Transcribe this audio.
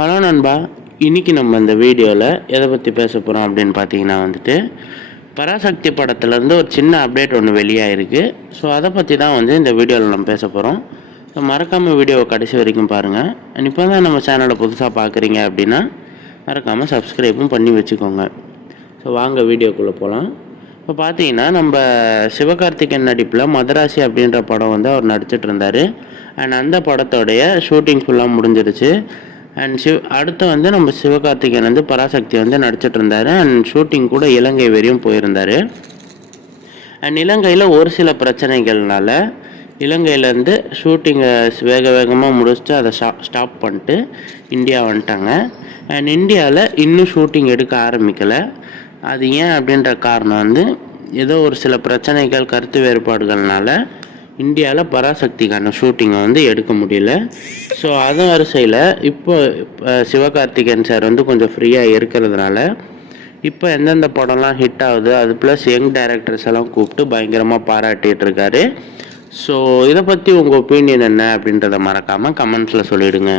Hello நண்பா, இன்றைக்கி நம்ம இந்த வீடியோவில் எதை பற்றி பேச போகிறோம் அப்படின்னு பார்த்தீங்கன்னா பராசக்தி படத்துலேருந்து ஒரு சின்ன அப்டேட் ஒன்று வெளியாகிருக்கு. ஸோ அதை பற்றி தான் இந்த வீடியோவில் நம்ம பேச போகிறோம். ஸோ மறக்காமல் வீடியோவை கடைசி வரைக்கும் பாருங்கள். இப்போ தான் நம்ம சேனலை புதுசாக பார்க்குறீங்க அப்படின்னா மறக்காமல் சப்ஸ்கிரைபும் பண்ணி வச்சுக்கோங்க. ஸோ வாங்க வீடியோக்குள்ளே போகலாம். இப்போ பார்த்தீங்கன்னா நம்ம சிவகார்த்திகேயன் நடிப்பில் மதராசி அப்படின்ற படம் அவர் நடிச்சிட்டு இருந்தார். அண்ட் அந்த படத்தோடைய ஷூட்டிங் ஃபுல்லாக முடிஞ்சிருச்சு. அண்ட் அடுத்து நம்ம சிவகார்த்திகேயன் பராசக்தி நடிச்சிட்டு இருந்தார். அண்ட் ஷூட்டிங் கூட இலங்கை வரையும் போயிருந்தார். அண்ட் இலங்கையில் ஒரு சில பிரச்சனைகள்னால இலங்கையிலேருந்து ஷூட்டிங்கை வேகமாக முடிச்சுட்டு அதை ஸ்டாப் பண்ணிட்டு இந்தியா வந்துட்டாங்க. அண்ட் இந்தியாவில் இன்னும் ஷூட்டிங் எடுக்க ஆரம்பிக்கலை. அது ஏன் அப்படின்ற காரணம் ஏதோ ஒரு சில பிரச்சனைகள், கருத்து வேறுபாடுகள்னால இந்தியாவில் பராசக்திக்கான ஷூட்டிங்கை எடுக்க முடியல. ஸோ அது வரிசையில் இப்போ சிவகார்த்திகேயன் சார் கொஞ்சம் ஃப்ரீயாக இருக்கிறதுனால இப்போ எந்தெந்த படம்லாம் ஹிட் ஆகுது, அது ப்ளஸ் யங் டைரக்டர்ஸ் எல்லாம் கூப்பிட்டு பயங்கரமாக பாராட்டிகிட்டு இருக்காரு. ஸோ இதை பற்றி உங்கள் ஒப்பீனியன் என்ன அப்படின்றத மறக்காமல் கமெண்ட்ஸில் சொல்லிவிடுங்க.